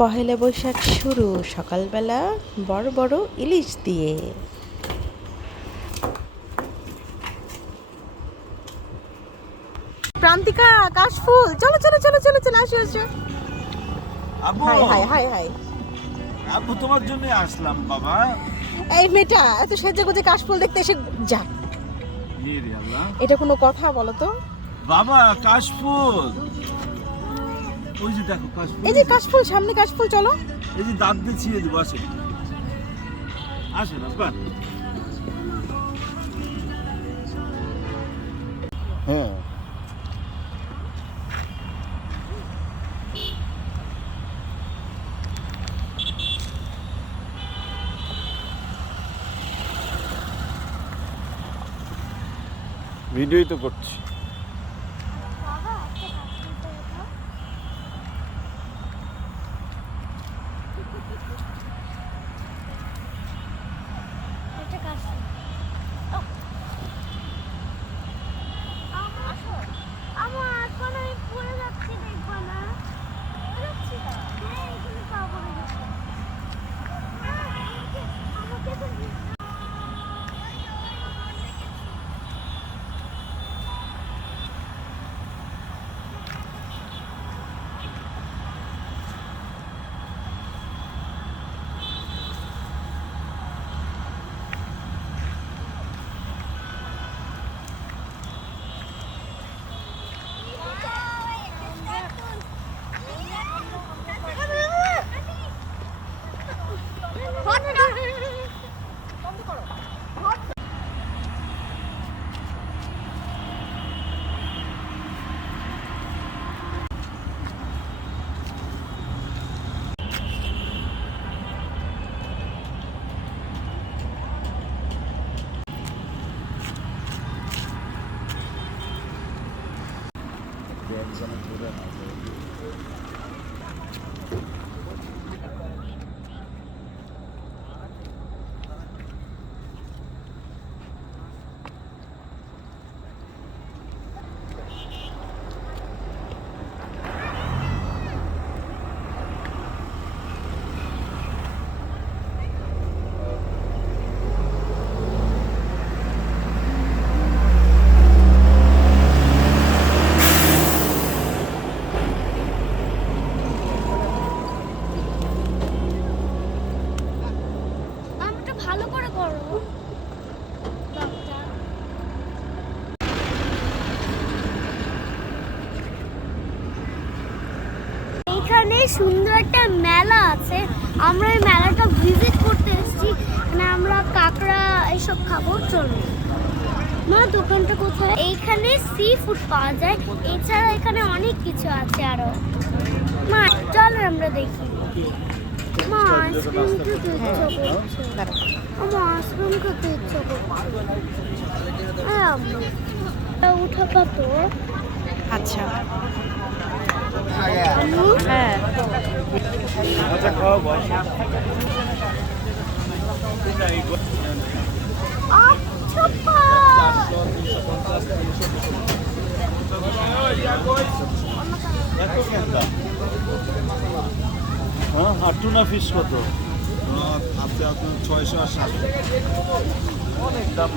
পহেলা বৈশাখ শুরু সকালবেলা বড় বড় ইলিশ দিয়ে। প্রান্তিকা, কাশফুল, চলো চলো চলো চলো চলো, আসো আসো। আব্বু, হাই হাই হাই হাই। আব্বু তোমার জন্য আসলাম বাবা। এই মেয়েটা এত সেজে গুজে কাশফুল দেখতে এসে যা। ইয়ে আল্লাহ, এটা কোনো কথা বলো তো? বাবা কাশফুল, ওই যে দেখো কাশফুল, এই যে কাশফুল, সামনে কাশফুল, চলো। এই যে দাঁত দিয়ে ছিঁড়ে দেবো, আসে আসেন আব্বা। হ্যাঁ ভিডিওই তো করছি। ভালো করে করো। এখানে সুন্দর একটা মেলা আছে, আমরা এই মেলাটা ভিজিট করতে এসেছি। মানে আমরা কাঁকড়া এইসব খাবো। চলো মা, দোকানটা কোথায়? এইখানে সি ফুড পাওয়া যায়, এছাড়া এখানে অনেক কিছু আছে আরো। মা চল আমরা দেখি। মা আইসক্রিম খেতে ইচ্ছা করছে। আমার আইসক্রিম খেতে ইচ্ছা করছে। হ্যাঁ উঠা কত? আচ্ছা হ্যাঁ আচ্ছা খাওয়া বয়স হ্যাঁ। আর টুনা ফিশ কত? আছে আপনার 600 আর 700। অনেক দাম।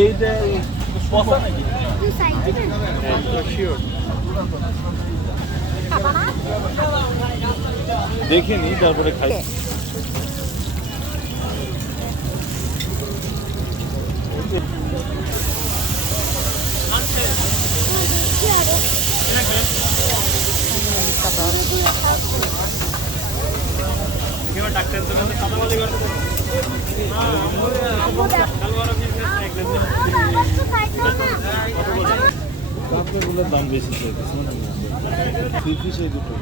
এইটা পচা নাকি? দেখিনি, তারপরে খাই। কাপড়গুলোর দাম বেশি চাইতেছে, থ্রি পিস এই দুটো।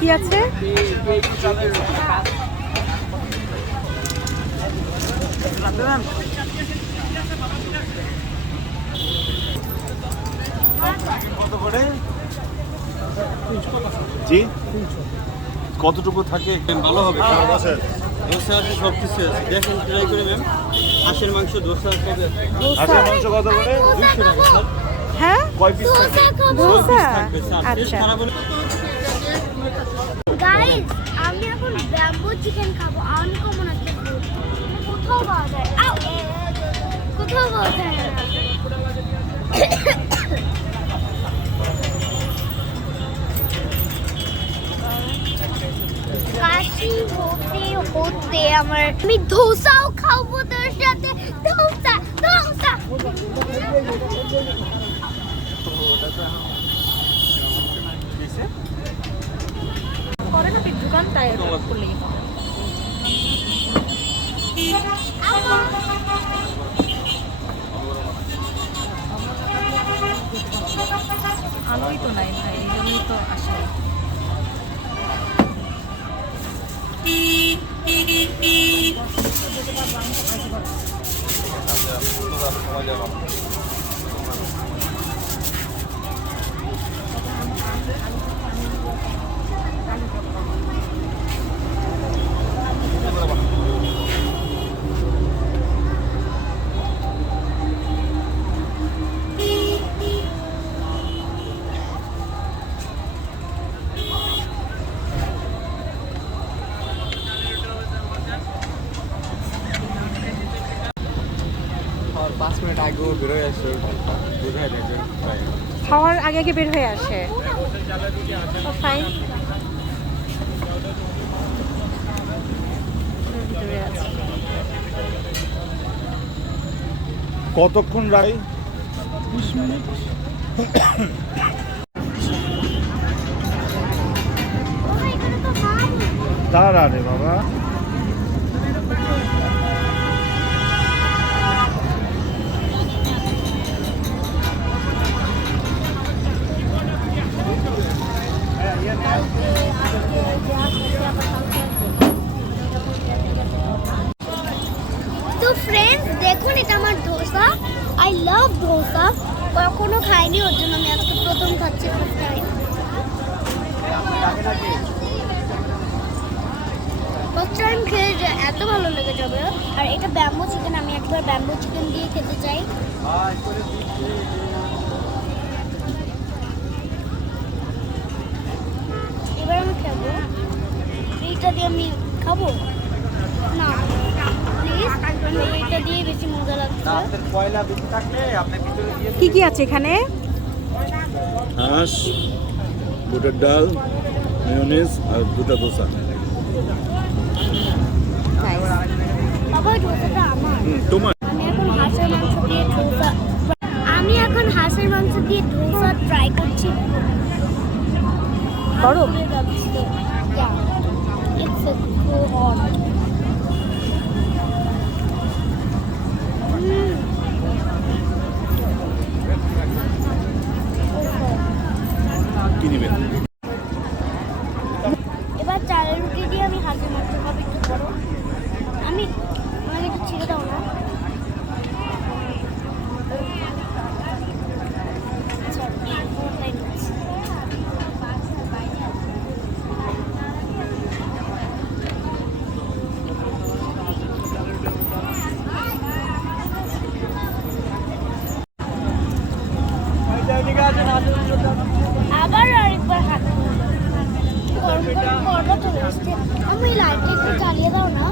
কি আছে? কত করে? জি, কতটুকু থাকে? ভালো হবে, সব কিছু আছে, দেখেন ট্রাই করে ম্যাম। হাঁসের মাংস দোসা কবে? হাঁসের মাংস কত করে? ধোসা খাবো। হ্যাঁ কয় পিস ধোসা থাকে? খাবো। ধোসা থাকবে স্যার। টেস্ট আচ্ছা খারাপ হলে গাইস আমি এখন ব্যাম্বু চিকেন খাবো। আনকমন একটা ফুড। কোথাও পাওয়া যায়? আউ! কোথাও পাওয়া যায় না। কাশি হতে হতে আমি ধোসাও খাবো তোর সাথে। ধোসা ধোসা করে না দোকান তাই করলেই আলোই তো নাই ভাই এই জন্যই তো আসে আর 5 মিনিট আগেও বের হয়ে আসছে বের হয়ে গেছে খাওয়ার আগে আগে বের হয়ে আসে ফাইন ভিতরে আছে কতক্ষণ রাই? এখানে তো মাছ। দাঁড়া রে বাবা। তো ফ্রেন্ডস দেখুন এটা আমার ধোসা। I love dosa. কখনো খাইনি ওর জন্য আমি আজকে প্রথম খাচ্ছি ফার্স্ট টাইম। ফার্স্ট টাইম খেয়ে যে এত ভালো লেগে যাবে। আর এটা ব্যাম্বু চিকেন, আমি একবার ব্যাম্বু চিকেন দিয়ে খেতে চাই। এবার আমি খাবো। এইটা দিয়ে আমি খাবো না প্লিজ, এইটা দিয়ে বেশি মজা লাগছে। আপনার কয়লা বেশি থাকলে আপনি ভিতরে দিয়ে কি কি আছে এখানে হাঁস, বুটের ডাল, মেয়োনিজ আর দুটো দোসা। বাবা ধোসাটা আমার। তোমার আমি এখন হাঁসের মাংস দিয়ে ধোসা ট্রাই করছি। করো। It's so hot. কি নেবেন? এবার চালের রুটি দিয়ে আমি হাঁসের মাংস খাবো। একটু বড় আমি আমাকে একটু ছেড়ে দাও না। আচ্ছা, ওটাই নিচ্ছি। আবার আরেকবার হাত গরম গরম পরোটা চলে এসছে। আমি লাইটটা একটু জ্বালিয়ে দাও না।